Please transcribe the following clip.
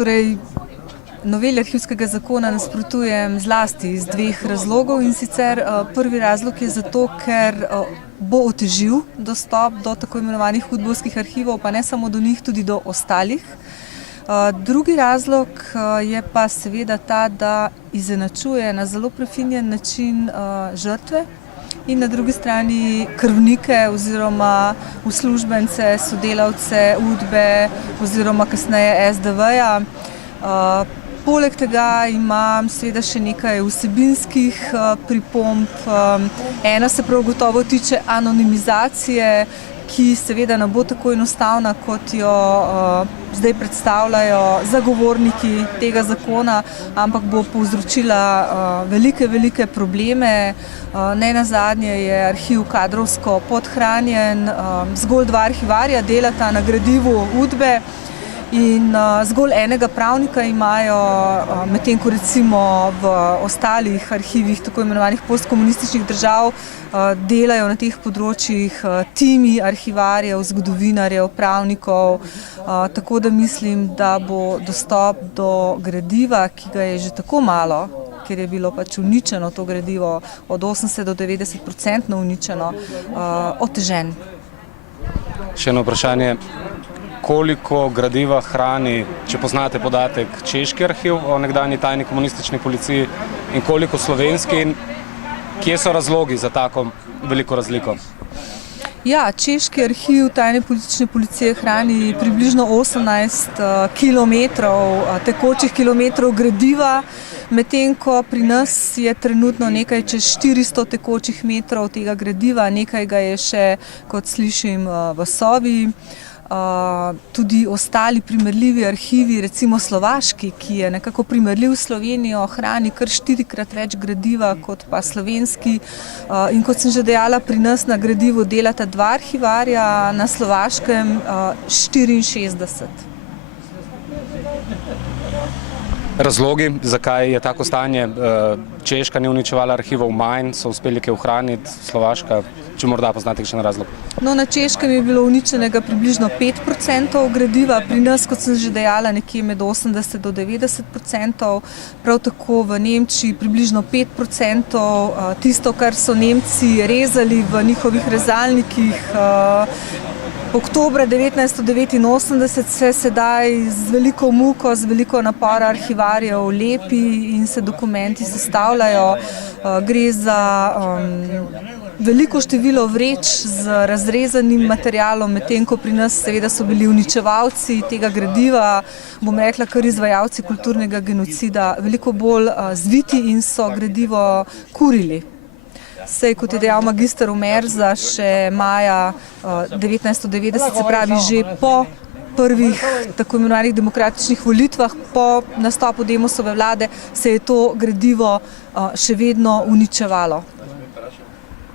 Torej, noveli arhivskega zakona nasprotujem zlasti iz dveh razlogov, in sicer prvi razlog je zato, ker bo otežil dostop do tako imenovanih udbovskih arhivov, pa ne samo do njih, tudi do ostalih. Drugi razlog je pa seveda ta, da izenačuje na zelo prefinjen način žrtve in na drugi strani krvnike oziroma uslužbence, sodelavce Udbe oziroma kasneje SDV-ja. Poleg tega imam seveda še nekaj vsebinskih pripomb. Ena se prav gotovo tiče anonimizacije, ki seveda ne bo tako enostavna, kot jo zdaj predstavljajo zagovorniki tega zakona, ampak bo povzročila velike probleme. Nenazadnje je arhiv kadrovsko podhranjen, zgolj 2 arhivarja delata na gradivu Udbe in zgolj enega pravnika imajo, medtem ko recimo v ostalih arhivih tako imenovanih postkomunističnih držav delajo na teh področjih timi arhivarjev, zgodovinarjev, pravnikov, tako da mislim, da bo dostop do gradiva, ki ga je že tako malo, ker je bilo pač uničeno to gradivo, od 80 do 90% uničeno, otežen. Še eno vprašanje. Koliko gradiva hrani, če poznate podatek, češki arhiv o nekdanji tajni komunistični policiji in koliko slovenski, in kje so razlogi za tako veliko razliko? Ja, češki arhiv tajne politične policije hrani približno 18 kilometrov, tekočih kilometrov gradiva, medtem ko pri nas je trenutno nekaj čez 400 tekočih metrov tega gradiva, nekaj ga je še, kot slišim, v Sovi. Tudi ostali primerljivi arhivi, recimo slovaški, ki je nekako primerljiv s Slovenijo, hrani kar 4-krat več gradiva kot pa slovenski. In kot sem že dejala, pri nas na gradivu delata 2 arhivarja, na Slovaškem 64. Razlogi, zakaj je tako stanje? Češka ni uničevala arhivov manj, so uspeli kaj ohraniti, Slovaška, če morda poznate kakšen razlog? No, na Češkem je bilo uničenega približno 5% gradiva, pri nas, kot sem že dejala, nekje med 80 do 90%, prav tako v Nemčiji približno 5%, tisto, kar so Nemci rezali v njihovih rezalnikih, oktobra 1989 se sedaj z veliko muko, z veliko napora arhivarjev lepi in se dokumenti sestavljajo. Gre za veliko število vreč z razrezanim materialom, medtem ko pri nas seveda so bili uničevalci tega gradiva, bom rekla, kar izvajalci kulturnega genocida, veliko bolj zviti in so gradivo kurili. Sej, kot je dejal magister Omerza, še maja 1990, se pravi že po prvih tako imenovanih demokratičnih volitvah, po nastopu Demosove vlade, se je to gradivo še vedno uničevalo.